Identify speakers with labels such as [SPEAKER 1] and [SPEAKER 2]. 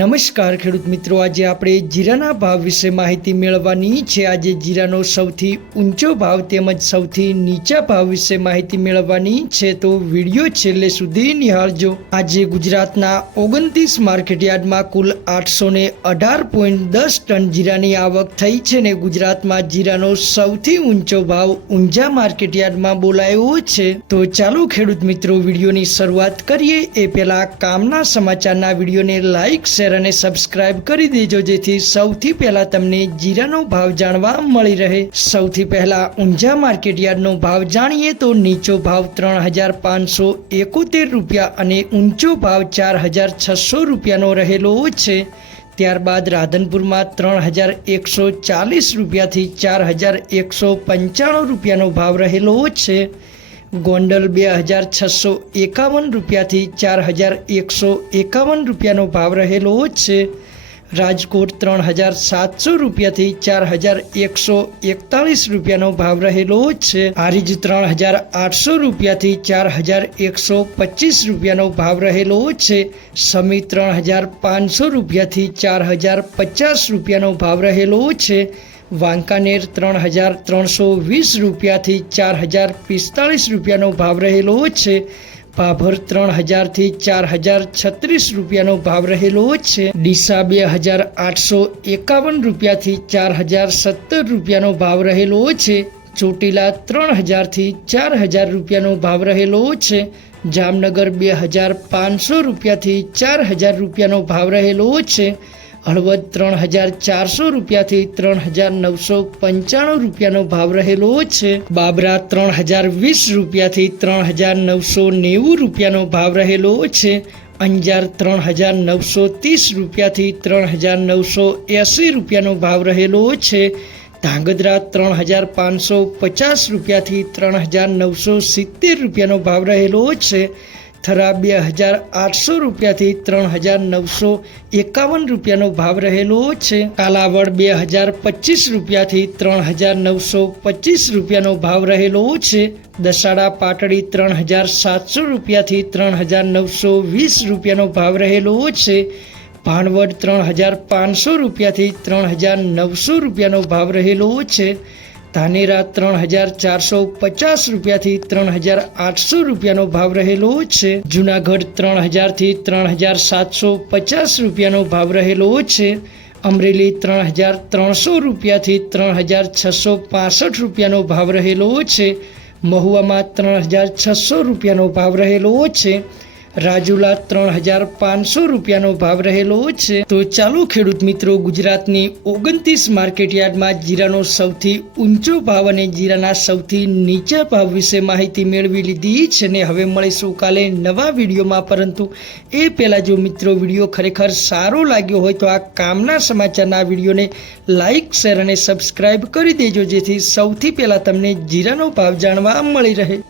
[SPEAKER 1] નમસ્કાર ખેડૂત મિત્રો. આજે આપણે જીરાના ભાવ વિશે માહિતી મેળવવાની છે. આજે જીરાનો સૌથી ઊંચો ભાવ તેમજ સૌથી નીચા ભાવ વિશે માહિતી મેળવવાની છે. તો વીડિયો છેલ્લે સુધી નિહાળજો. આજે ગુજરાતના ઓગણત્રીસ માર્કેટયાર્ડમાં કુલ આઠસો ને અઢાર પોઈન્ટ દસ ટન જીરાની આવક થઈ છે ને ગુજરાતમાં જીરાનો સૌથી ઊંચો ભાવ ઊંઝા માર્કેટયાર્ડમાં બોલાયો છે. તો ચાલો ખેડૂત મિત્રો, વિડીયોની શરૂઆત કરીએ. એ પહેલા કામના સમાચારના વિડીયોને લાઈક, શેર અને સબસ્ક્રાઇબ કરી દેજો, જેથી સૌથી પહેલા તમને જીરાનો ભાવ જાણવા મળી રહે. સૌથી પહેલા ઊંઝા માર્કેટયાર્ડનો ભાવ જાણીએ તો નીચો ભાવ ત્રણ હજાર પાંચસો એકોતેર રૂપિયા અને ઊંચો ભાવ ચાર હજાર છસો રૂપિયાનો રહેલો છે. ત્યારબાદ રાધનપુરમાં ત્રણ હજાર એકસો ચાલીસ રૂપિયાથી ચાર હજાર એકસો પંચાણું રૂપિયાનો ભાવ રહેલો છે. ગોંડલ બે હજાર છસો એકાવન રૂપિયાથી ચાર હજાર એકસો એકાવન રૂપિયાનો ભાવ રહેલો છે. રાજકોટ ત્રણ હજાર સાતસો રૂપિયાથી ચાર હજાર એકસો એકતાલીસ રૂપિયાનો ભાવ રહેલો છે. હારીજ ત્રણ હજાર આઠસો રૂપિયાથી ચાર હજાર એકસો પચીસ રૂપિયાનો ભાવ રહેલો છે. સમી ત્રણ હજાર પાંચસો રૂપિયાથી ચાર હજાર પચાસ રૂપિયાનો ભાવ રહેલો છે. વાંકાનેર ત્રણ હજાર ત્રણસો વીસ રૂપિયાથી ચાર હજાર પિસ્તાળીસ રૂપિયાનો ભાવ રહેલો છે. ભાભર ત્રણ હજારથી ચાર હજાર છત્રીસ રૂપિયાનો ભાવ રહેલો છે. ડીસા બે હજાર આઠસો એકાવન રૂપિયાથી ચાર હજાર સત્તર રૂપિયાનો ભાવ રહેલો છે. ચોટીલા ત્રણ હજારથી ચાર હજાર રૂપિયાનો ભાવ રહેલો છે. જામનગર બે હજાર પાંચસો રૂપિયાથી ચાર હજાર રૂપિયાનો ભાવ રહેલો છે. હળવદ ત્રણ હજાર ચારસો રૂપિયાથી ત્રણ હજાર નવસો પંચાણું રૂપિયાનો ભાવ રહેલો છે. બાબરા ત્રણ હજાર વીસ રૂપિયાથી ત્રણ હજાર નવસો નેવું રૂપિયાનો ભાવ રહેલો છે. અંજાર ત્રણ હજાર નવસો ત્રીસ રૂપિયાથી ત્રણ હજાર નવસો એંસી રૂપિયાનો ભાવ રહેલો છે. ધાંગધ્રા ત્રણ હજાર પાંચસો પચાસ રૂપિયાથી ત્રણ હજાર નવસો સિત્તેર રૂપિયાનો ભાવ રહેલો છે. થરા બે હજાર આઠસો રૂપિયાથી ત્રણ હજાર નવસો એકાવન રૂપિયાનો ભાવ રહેલો છે. કાલાવડ બે હજાર પચીસ રૂપિયાથી ત્રણ હજાર નવસો પચીસ રૂપિયાનો ભાવ રહેલો છે. દસાડા પાટડી ત્રણ હજાર સાતસો રૂપિયાથી ત્રણ હજાર નવસો વીસ રૂપિયાનો ભાવ રહેલો છે. ભાણવડ ત્રણ હજાર પાંચસો રૂપિયાથી ત્રણ હજાર નવસો રૂપિયાનો ભાવ રહેલો છે. ધાનેરા ત્રણ હજાર ચારસો પચાસ રૂપિયાથી ત્રણ હજાર આઠસો રૂપિયાનો ભાવ રહેલો છે. જુનાગઢ ત્રણ હજારથી ત્રણ હજાર સાતસો પચાસ રૂપિયાનો ભાવ રહેલો છે. અમરેલી ત્રણ હજાર ત્રણસો રૂપિયાથી ત્રણ હજાર છસો પાસઠ રૂપિયાનો ભાવ રહેલો છે. મહુવામાં ત્રણ હજાર છસો રૂપિયાનો ભાવ રહેલો છે. રાજુલા ત્રણ હજાર પાંચસો રૂપિયાનો ભાવ રહેલો છે. તો ચાલો ખેડૂત મિત્રો, ગુજરાતની ઓગણત્રીસ માર્કેટયાર્ડમાં જીરાનો સૌથી ઊંચો ભાવ અને જીરાના સૌથી નીચા ભાવ વિશે માહિતી મેળવી લીધી છે ને હવે મળીશું કાલે નવા વિડીયોમાં. પરંતુ એ પહેલાં જો મિત્રો, વીડિયો ખરેખર સારો લાગ્યો હોય તો આ કામના સમાચારના વિડીયોને લાઇક શેર અને સબસ્ક્રાઇબ કરી દેજો, જેથી સૌથી પહેલાં તમને જીરાનો ભાવ જાણવા મળી રહે.